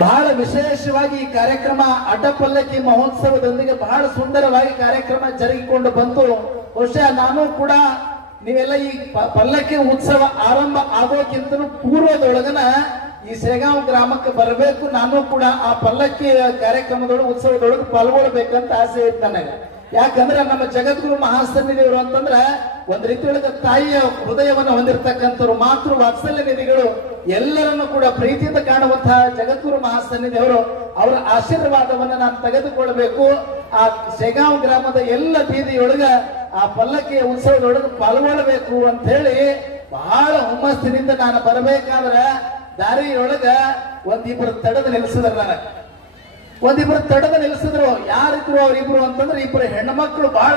ಬಹಳ ವಿಶೇಷವಾಗಿ ಈ ಕಾರ್ಯಕ್ರಮ ಅಡ್ಡಪಲ್ಲಕ್ಕಿ ಮಹೋತ್ಸವದೊಂದಿಗೆ ಬಹಳ ಸುಂದರವಾಗಿ ಕಾರ್ಯಕ್ರಮ ಜರುಗಿಕೊಂಡು ಬಂತು. ಬಹುಶಃ ನಾನು ಕೂಡ ನೀವೆಲ್ಲ ಈ ಪಲ್ಲಕ್ಕಿ ಉತ್ಸವ ಆರಂಭ ಆಗೋಕ್ಕಿಂತಲೂ ಪೂರ್ವದೊಳಗನ ಈ ಸೇಗಾಂವ್ ಗ್ರಾಮಕ್ಕೆ ಬರಬೇಕು, ನಾನು ಕೂಡ ಆ ಪಲ್ಲಕ್ಕಿ ಕಾರ್ಯಕ್ರಮದೊಳಗೆ ಉತ್ಸವದೊಳಗೆ ಪಾಲ್ಗೊಳ್ಬೇಕಂತ ಆಸೆ ಇತ್ತು ನನಗೆ. ಯಾಕಂದ್ರೆ ನಮ್ಮ ಜಗದ್ಗುರು ಮಹಾಸನ್ನಿಧಿಯವರು ಅಂತಂದ್ರ ಒಂದ್ ರೀತಿಯೊಳಗೆ ತಾಯಿಯ ಹೃದಯವನ್ನು ಹೊಂದಿರತಕ್ಕಂಥವ್ರು, ಮಾತೃ ವಾತ್ಸಲ್ಯ ನಿಧಿಗಳು, ಎಲ್ಲರನ್ನು ಕೂಡ ಪ್ರೀತಿಯಿಂದ ಕಾಣುವಂತಹ ಜಗದ್ಗುರು ಮಹಾಸನ್ನಿಧಿಯವರು ಅವರ ಆಶೀರ್ವಾದವನ್ನ ನಾನು ತೆಗೆದುಕೊಳ್ಬೇಕು. ಆ ಸೇಗಾಂವ್ ಗ್ರಾಮದ ಎಲ್ಲ ಬೀದಿಯೊಳಗ ಆ ಪಲ್ಲಕ್ಕಿಯ ಉತ್ಸವದೊಳಗೆ ಪಾಲ್ಗೊಳ್ಳಬೇಕು ಅಂತ ಹೇಳಿ ಬಹಳ ಹುಮ್ಮಸ್ಸಿನಿಂದ ನಾನು ಬರಬೇಕಾದ್ರೆ ದಾರಿಯೊಳಗ ಒಂದಿಬ್ಬರು ತಡೆದು ನಿಲ್ಲಿಸಿದ್ರು. ಒಂದಿಬ್ರು ತಡೆದು ನಿಲ್ಲಿಸಿದ್ರು. ಯಾರಿದ್ರು ಅವರಿಬ್ರು ಅಂತಂದ್ರೆ ಇಬ್ರು ಹೆಣ್ಮಕ್ಳು ಬಹಳ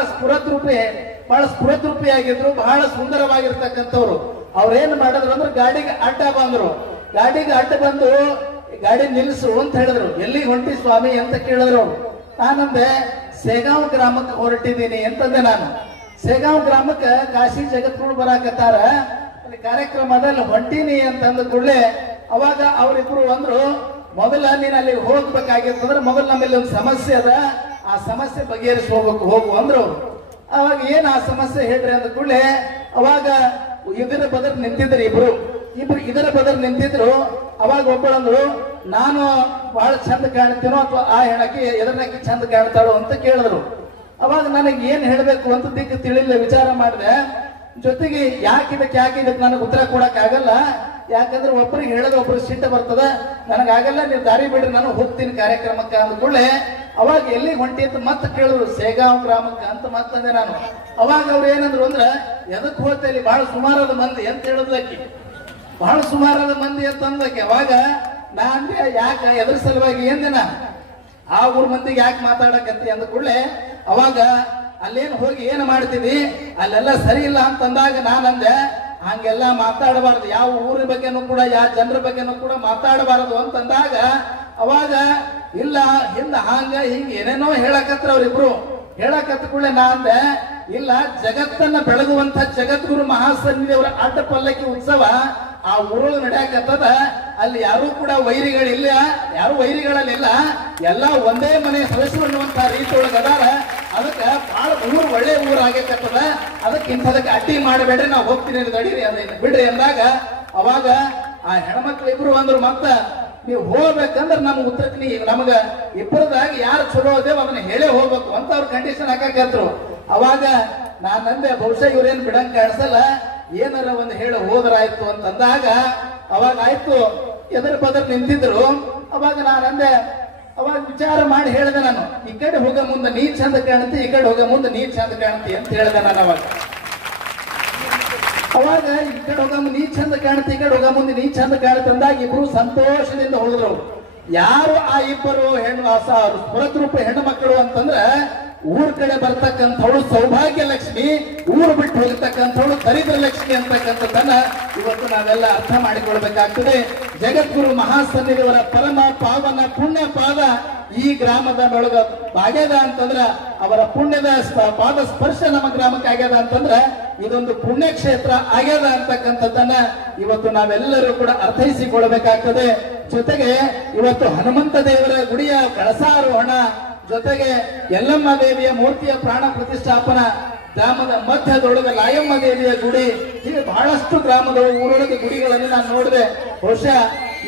ಸ್ಫುರದ್ರೂಪಿಯಾಗಿದ್ರು, ಬಹಳ ಸುಂದರವಾಗಿರ್ತಕ್ಕಂಥವ್ರು. ಅವ್ರೇನ್ ಮಾಡಿದ್ರು ಅಂದ್ರೆ ಗಾಡಿಗೆ ಅಡ್ಡ ಬಂದ್ರು. ಗಾಡಿಗೆ ಅಡ್ಡ ಬಂದು ಗಾಡಿ ನಿಲ್ಲಿಸು ಅಂತ ಹೇಳಿದ್ರು. ಎಲ್ಲಿ ಹೊಂಟಿ ಸ್ವಾಮಿ ಅಂತ ಕೇಳಿದ್ರು. ನಾನಂದೆ ಸೇಗಾಂವ್ ಗ್ರಾಮಕ್ಕೆ ಹೊರಟಿದ್ದೀನಿ ಅಂತಂದೆ. ನಾನು ಸೇಗಾಂವ್ ಗ್ರಾಮಕ್ಕೆ ಕಾಶಿ ಜಗದ್ಗುರು ಬರಾಕತ್ತಾರ, ಅಲ್ಲಿ ಕಾರ್ಯಕ್ರಮದಲ್ಲಿ ಹೊಂಟೀನಿ ಅಂತಂದ ಕೂಡಲೇ ಅವಾಗ ಅವರಿಬ್ರು ಅಂದ್ರು, ಮೊದಲ ನೀನ್ ಅಲ್ಲಿ ಹೋಗ್ಬೇಕಾಗಿರ್ತಂದ್ರೆ ಮೊದಲು ನಮ್ಮಲ್ಲಿ ಒಂದು ಸಮಸ್ಯೆ ಅದ, ಆ ಸಮಸ್ಯೆ ಬಗೆಹರಿಸಿ ಹೋಗು ಅಂದ್ರು. ಅವಾಗ ಏನ್ ಆ ಸಮಸ್ಯೆ ಹೇಳ್ರಿ ಅಂದ ಕೂಡಲೇ ಅವಾಗ ಇದರ ಬದರ್ ನಿಂತಿದ್ರು ಇಬ್ರು ಇದರ ಬದರ್ ನಿಂತಿದ್ರು. ಅವಾಗ ಒಬ್ಬಳಂದ್ರು, ನಾನು ಬಹಳ ಚಂದ ಕಾಣ್ತೀನೋ ಅಥವಾ ಆ ಹೆಣಕ್ಕೆ ಎದರ್ನಕ್ಕೆ ಚಂದ ಕಾಣ್ತಾಳೋ ಅಂತ ಕೇಳಿದ್ರು. ಅವಾಗ ನನಗೆ ಏನ್ ಹೇಳ್ಬೇಕು ಅಂತ ದಿಕ್ಕು ತಿಳಿಲ್ಲ, ವಿಚಾರ ಮಾಡಿದೆ. ಜೊತೆಗೆ ಯಾಕೆ ಇದಕ್ಕೆ ನನಗೆ ಉತ್ತರ ಕೊಡಕ್ ಆಗಲ್ಲ. ಯಾಕಂದ್ರೆ ಒಬ್ಬರಿಗೆ ಹೇಳೋದು ಒಬ್ರಿಗೆ ಸಿಟ್ಟು ಬರ್ತದ, ನನಗಾಗಲ್ಲ, ನೀವು ದಾರಿ ಬಿಡ್ರಿ, ನಾನು ಹೋಗ್ತೀನಿ ಕಾರ್ಯಕ್ರಮಕ್ಕೆ ಅಂದ್ಕೊಳ್ಳೆ. ಅವಾಗ ಎಲ್ಲಿ ಹೊಂಟಿ ಅಂತ ಮತ್ತೆ ಕೇಳಿದ್ರು, ಸೇಗಾಂವ್ ಗ್ರಾಮಕ್ಕೆ ಅಂತ ಮತ್ತಂದೆ ನಾನು. ಅವಾಗ ಅವ್ರು ಏನಂದ್ರು ಅಂದ್ರೆ, ಎದಕ್ ಹೋಗ್ತಾ ಇಲ್ಲಿ ಬಹಳ ಸುಮಾರಾದ ಮಂದಿ ಅಂತ ಹೇಳಿದ್ಲಕ್ಕಿ, ಬಹಳ ಸುಮಾರಾದ ಮಂದಿ ಅಂತ ಅಂದಕ್ಕೆ. ಅವಾಗ ನಾ ಅಂದ್ರೆ ಯಾಕ ಎದ್ರ ಸಲುವಾಗಿ ಏನ್ದಿನ ಆ ಊರ್ ಮಂದಿಗೆ ಯಾಕೆ ಮಾತಾಡಕತ್ತಿ ಅಂದ ಕೂಡಲೇ ಅವಾಗ ಅಲ್ಲೇನು ಹೋಗಿ ಏನು ಮಾಡ್ತಿದ್ದಿ, ಅಲ್ಲೆಲ್ಲ ಸರಿ ಇಲ್ಲ ಅಂತಂದಾಗ ನಾನಂದೆ, ಹಂಗೆಲ್ಲ ಮಾತಾಡಬಾರ್ದು, ಯಾವ ಊರಿನ ಬಗ್ಗೆನೂ ಕೂಡ ಯಾವ ಜನರ ಬಗ್ಗೆನೂ ಕೂಡ ಮಾತಾಡಬಾರದು ಅಂತಂದಾಗ ಅವಾಗ ಇಲ್ಲ ಹಿಂದ ಹಿಂಗ ಏನೇನೋ ಹೇಳಕತ್ರ ಅವ್ರಿಬ್ರು. ಹೇಳಕತ್ತ ಕೂಡಲೇ ನಾ ಅಂದೆ, ಇಲ್ಲ, ಜಗತ್ತನ್ನ ಬೆಳಗುವಂತ ಜಗದ್ಗುರು ಮಹಾಸನ್ನಿಧಿಯವರ ಅಡ್ಡ ಪಲ್ಲಕ್ಕಿ ಉತ್ಸವ ಆ ಊರೊಳಗೆ ನಡೆಯಕತ್ತದ. ಅಲ್ಲಿ ಯಾರು ಕೂಡ ವೈರಿಗಳಿಲ್ಲ, ಯಾರು ವೈರಿಗಳಲ್ಲಿಲ್ಲ, ಎಲ್ಲ ಒಂದೇ ಮನೆ ಸದಸ್ಯರು ಅನ್ನುವಂತ ರೀತಿ ಒಳಗೆ ಅದಾರ. ಅದಕ್ಕೆ ಬಹಳ ಒಳ್ಳೆ ಊರು ಆಗಕತ್ತದ, ಅದಕ್ಕೆ ಇಂಥದಕ್ಕೆ ಅಡ್ಡಿ ಮಾಡಬೇಡ್ರಿ, ನಾವು ಹೋಗ್ತೀನಿ ನಡೀರಿ ಅದೇನು ಬಿಡ್ರಿ ಅಂದಾಗ ಅವಾಗ ಆ ಹೆಣ್ಮಕ್ಳು ಇಬ್ರು ಅಂದ್ರು, ಮತ್ತ ನೀವು ಹೋಗ್ಬೇಕಂದ್ರೆ ನಮ್ಗೆ ಉತ್ತರಕ್ಕೆ ನಮಗ ಇಬ್ಬರದಾಗ ಯಾರು ಚಲೋ ಅದೇವ್ ಅದನ್ನ ಹೇಳೇ ಹೋಗ್ಬೇಕು ಅಂತ ಅವ್ರ ಕಂಡೀಷನ್ ಹಾಕಕತ್ರು. ಅವಾಗ ನಾನಂದೆ, ಬಹುಶಃ ಇವ್ರೇನ್ ಬಿಡಂಗ್ ಕಾಣಿಸಲ್ಲ, ಏನಾರ ಒಂದು ಹೇಳ ಹೋದ್ರಾಯ್ತು ಅಂತಂದಾಗ ಅವಾಗ ಆಯ್ತು, ಎದುರು ಬದರ್ ನಿಂತಿದ್ರು. ಅವಾಗ ನಾನಂದೆ, ಅವಾಗ ವಿಚಾರ ಮಾಡಿ ಹೇಳಿದೆ ನಾನು, ಈ ಕಡೆ ಹೋಗ ಮುಂದೆ ನೀ ಚಂದ ಕಾಣುತ್ತೆ, ಈ ಕಡೆ ಹೋಗ ಮುಂದೆ ನೀ ಚಂದ ಕಾಣುತ್ತೆ ಅಂತ ಹೇಳಿದೆ ನಾನು. ಅವಾಗ ಈ ಕಡೆ ಹೋಗ ನೀ ಚಂದ ಕಾಣುತ್ತೆ, ಈ ಕಡೆ ಹೋಗ ಮುಂದೆ ನೀ ಚಂದ ಕಾಣುತ್ತೆ ಅಂದಾಗ ಇಬ್ರು ಸಂತೋಷದಿಂದ ಹೋದ್ರು. ಯಾರು ಆ ಇಬ್ಬರು ಸ್ಫುರದ್ರೂಪ ಹೆಣ್ಣು ಮಕ್ಕಳು ಅಂತಂದ್ರೆ, ಊರ್ ಕಡೆ ಬರ್ತಕ್ಕಂಥವಳು ಸೌಭಾಗ್ಯ ಲಕ್ಷ್ಮಿ, ಊರು ಬಿಟ್ಟು ಹೋಗ್ತಕ್ಕಂಥವಳು ದರಿದ್ರ ಲಕ್ಷ್ಮಿ ಅಂತಕ್ಕಂಥದ್ದನ್ನ ಇವತ್ತು ನಾವೆಲ್ಲ ಅರ್ಥ ಮಾಡಿಕೊಳ್ಬೇಕಾಗ್ತದೆ. ಜಗದ್ಗುರು ಮಹಾಸನ್ನಿಧಿಯವರ ಪರಮ ಪಾವನ ಪುಣ್ಯ ಪಾದ ಈ ಗ್ರಾಮದ ಒಳಗ ಆಗ್ಯದ ಅಂತಂದ್ರ, ಅವರ ಪುಣ್ಯದ ಪಾದ ಸ್ಪರ್ಶ ನಮ್ಮ ಗ್ರಾಮಕ್ಕೆ ಆಗ್ಯದ ಅಂತಂದ್ರ ಇದೊಂದು ಪುಣ್ಯಕ್ಷೇತ್ರ ಆಗ್ಯದ ಅಂತಕ್ಕಂಥದ್ದನ್ನ ಇವತ್ತು ನಾವೆಲ್ಲರೂ ಕೂಡ ಅರ್ಥೈಸಿಕೊಳ್ಬೇಕಾಗ್ತದೆ. ಜೊತೆಗೆ ಇವತ್ತು ಹನುಮಂತ ದೇವರ ಗುಡಿಯ ಕಳಸಾರೋಹಣ, ಜೊತೆಗೆ ಯಲ್ಲಮ್ಮ ದೇವಿಯ ಮೂರ್ತಿಯ ಪ್ರಾಣ ಪ್ರತಿಷ್ಠಾಪನಾ, ಗ್ರಾಮದ ಮಧ್ಯದೊಳಗೆ ಲಾಯಮ್ಮ ದೇವಿಯ ಗುಡಿ, ಹೀಗೆ ಬಹಳಷ್ಟು ಗ್ರಾಮದ ಊರೊಳಗೆ ಗುಡಿಗಳನ್ನು ನಾನು ನೋಡಿದೆ. ಬಹುಶಃ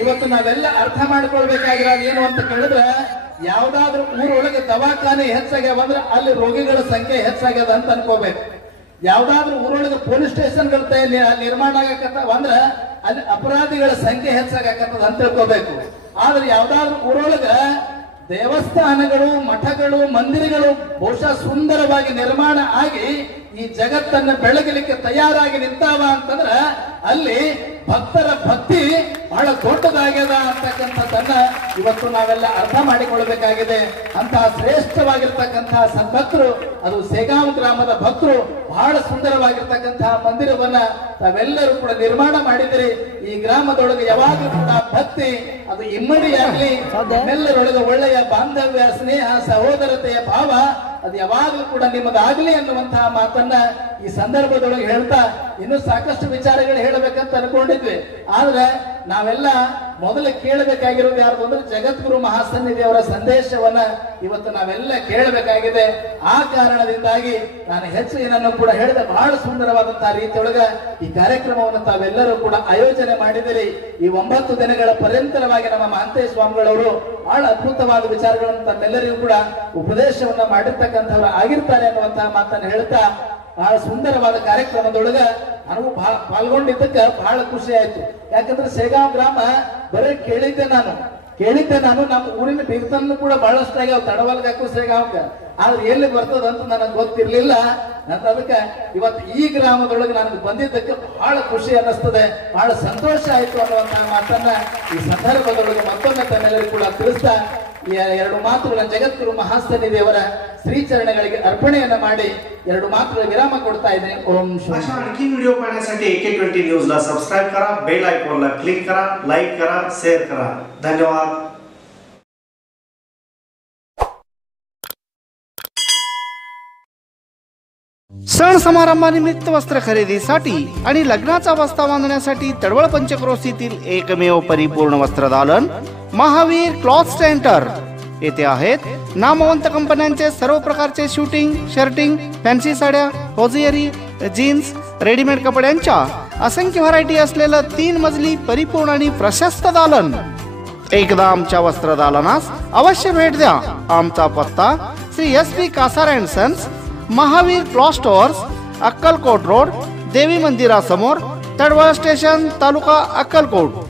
ಇವತ್ತು ನಾವೆಲ್ಲ ಅರ್ಥ ಮಾಡ್ಕೊಳ್ಬೇಕಾಗಿರೋದು ಏನು ಅಂತ ಕೇಳಿದ್ರೆ, ಯಾವ್ದಾದ್ರೂ ಊರೊಳಗೆ ದವಾಖಾನೆ ಹೆಚ್ಚಾಗ್ಯಾವಂದ್ರೆ ಅಲ್ಲಿ ರೋಗಿಗಳ ಸಂಖ್ಯೆ ಹೆಚ್ಚಾಗ್ಯದ ಅಂತ ಅನ್ಕೋಬೇಕು. ಯಾವ್ದಾದ್ರೂ ಊರೊಳಗೆ ಪೊಲೀಸ್ ಸ್ಟೇಷನ್ಗಳ ನಿರ್ಮಾಣ ಆಗಕತ್ತಾವ ಅಂದ್ರೆ ಅಲ್ಲಿ ಅಪರಾಧಿಗಳ ಸಂಖ್ಯೆ ಹೆಚ್ಚಾಗತ್ತದ ಅಂತ ತಿಳ್ಕೋಬೇಕು. ಆದ್ರೆ ಯಾವ್ದಾದ್ರೂ ಊರೊಳಗ ದೇವಸ್ಥಾನಗಳು, ಮಠಗಳು, ಮಂದಿರಗಳು ಬಹುಶಃ ಸುಂದರವಾಗಿ ನಿರ್ಮಾಣ ಆಗಿ ಈ ಜಗತ್ತನ್ನು ಬೆಳಗಲಿಕ್ಕೆ ತಯಾರಾಗಿ ನಿಂತಾವ ಅಂತಂದ್ರ ಅಲ್ಲಿ ಭಕ್ತರ ಭಕ್ತಿ ಬಹಳ ದೊಡ್ಡದಾಗ್ಯದ ಅಂತಕ್ಕಂಥದ್ದನ್ನ ಇವತ್ತು ನಾವೆಲ್ಲ ಅರ್ಥ ಮಾಡಿಕೊಳ್ಬೇಕಾಗಿದೆ. ಅಂತಹ ಶ್ರೇಷ್ಠವಾಗಿರ್ತಕ್ಕಂತಹ ಸದ್ಭಕ್ತರು, ಅದು ಸೇಗಾಂವ್ ಗ್ರಾಮದ ಭಕ್ತರು ಬಹಳ ಸುಂದರವಾಗಿರ್ತಕ್ಕಂತಹ ಮಂದಿರವನ್ನ ತಾವೆಲ್ಲರೂ ಕೂಡ ನಿರ್ಮಾಣ ಮಾಡಿದಿರಿ. ಈ ಗ್ರಾಮದೊಳಗೆ ಯಾವಾಗಲೂ ಕೂಡ ಭಕ್ತಿ ಅದು ಇಮ್ಮಡಿಯಾಗಲಿ, ಎಲ್ಲರೊಳಗೆ ಒಳ್ಳೆಯ ಬಾಂಧವ್ಯ, ಸ್ನೇಹ, ಸಹೋದರತೆಯ ಭಾವ ಅದು ಯಾವಾಗಲೂ ಕೂಡ ನಿಮ್ಮದಾಗಲಿ ಅನ್ನುವಂತಹ ಮಾತನ್ನ ಈ ಸಂದರ್ಭದೊಳಗೆ ಹೇಳ್ತಾ ಇನ್ನೂ ಸಾಕಷ್ಟು ವಿಚಾರಗಳು ಹೇಳಬೇಕಂತ ಅನ್ಕೊಂಡಿದ್ವಿ. ಆದ್ರೆ ನಾವೆಲ್ಲ ಮೊದಲು ಕೇಳಬೇಕಾಗಿರೋದು ಯಾರು ಅಂದ್ರೆ ಜಗದ್ಗುರು ಮಹಾಸನ್ನಿಧಿ ಅವರ ಸಂದೇಶವನ್ನ ಇವತ್ತು ನಾವೆಲ್ಲ ಕೇಳಬೇಕಾಗಿದೆ. ಆ ಕಾರಣದಿಂದಾಗಿ ನಾನು ಹೆಚ್ಚು ಏನನ್ನು ಕೂಡ ಹೇಳಿದೆ. ಬಹಳ ಸುಂದರವಾದಂತಹ ರೀತಿಯೊಳಗ ಈ ಕಾರ್ಯಕ್ರಮವನ್ನು ತಾವೆಲ್ಲರೂ ಕೂಡ ಆಯೋಜನೆ ಮಾಡಿದಿರಿ. ಈ 9 ದಿನಗಳ ಪರ್ಯಂತರವಾಗಿ ನಮ್ಮ ಮಹಾಂತೇಶ ಸ್ವಾಮಿಗಳವರು ಬಹಳ ಅದ್ಭುತವಾದ ವಿಚಾರಗಳನ್ನು ತಮ್ಮೆಲ್ಲರಿಗೂ ಕೂಡ ಉಪದೇಶವನ್ನ ಮಾಡಿರ್ತಕ್ಕಂಥವ್ರು ಆಗಿರ್ತಾರೆ ಅನ್ನುವಂತಹ ಮಾತನ್ನು ಹೇಳ್ತಾ ಬಹಳ ಸುಂದರವಾದ ಕಾರ್ಯಕ್ರಮದೊಳಗ ನನಗೂ ಪಾಲ್ಗೊಂಡಿದ್ದಕ್ಕೆ ಬಹಳ ಖುಷಿ ಆಯ್ತು. ಯಾಕಂದ್ರೆ ಸೇಗಾಂವ್ ಗ್ರಾಮ ಬರೀ ಕೇಳಿದ್ದೆ ನಾನು ನಮ್ಮ ಊರಿನ ಬೀರ್ತನ್ನು ಕೂಡ ಬಹಳಷ್ಟು ಆಗ್ಯಾವ, ತಡವಲ್ಗಾಕು ಸೇಗಾಂವ್ಕ. ಆದ್ರೆ ಎಲ್ಲಿ ಬರ್ತದಂತ ನನಗೆ ಗೊತ್ತಿರ್ಲಿಲ್ಲ. ಅಂತ ಅದಕ್ಕೆ ಇವತ್ತು ಈ ಗ್ರಾಮದೊಳಗೆ ನನಗೆ ಬಂದಿದ್ದಕ್ಕೆ ಬಹಳ ಖುಷಿ ಅನ್ನಿಸ್ತದೆ, ಬಹಳ ಸಂತೋಷ ಆಯ್ತು ಅನ್ನುವಂತಹ ಮಾತನ್ನ ಈ ಸಂದರ್ಭದೊಳಗೆ ಮತ್ತೊಮ್ಮೆ ತನ್ನೆಲ್ಲರಿಗೂ ಕೂಡ ತಿಳಿಸ್ತಾ ಈ 2 ಮಾತುಗಳ ಜಗದ್ಗುರು ಮಹಾಸನ್ನಿಧಿಯವರ श्रीचरणಗಳಿಗೆ अर्पणेಯನ್ನು ಮಾಡಿ 2 ಮಾತುಗಳ विराम ಕೊಡ್ತಾ ಇದ್ದೇನೆ. ओम शांति. अशा आणखी व्हिडिओ पाहण्यासाठी AK20 न्यूज ला सबस्क्राइब करा, बेल आयकॉन ला क्लिक करा, लाईक करा, शेअर करा. धन्यवाद. सण समारंभानिमित्त वस्त्र खरेदीसाठी आणि लग्नाचा बस्ता बांधण्यासाठी तडवळ पंचक्रोशीतील एकमेव परिपूर्ण वस्त्रदालन महावीर क्लॉथ सेंटर येथे आहेत. नामवंत कंपन्यांचे सर्व प्रकारचे शूटिंग, शर्टिंग, फॅन्सी साड्या, होजियरी, जीन्स, रेडीमेड कपड्यांच्या असंख्य व्हरायटी असलेलं 3 मजली परिपूर्ण आणि प्रशस्त दालन. एकदा आमच्या वस्त्रदालनास अवश्य भेट द्या. आमचा पत्ता Shri SP Kasar and sons, Mahavir cloth stores, Akkalkot road, देवी मंदिरासमोर, तडवळ स्टेशन, तालुका अक्कलकोट.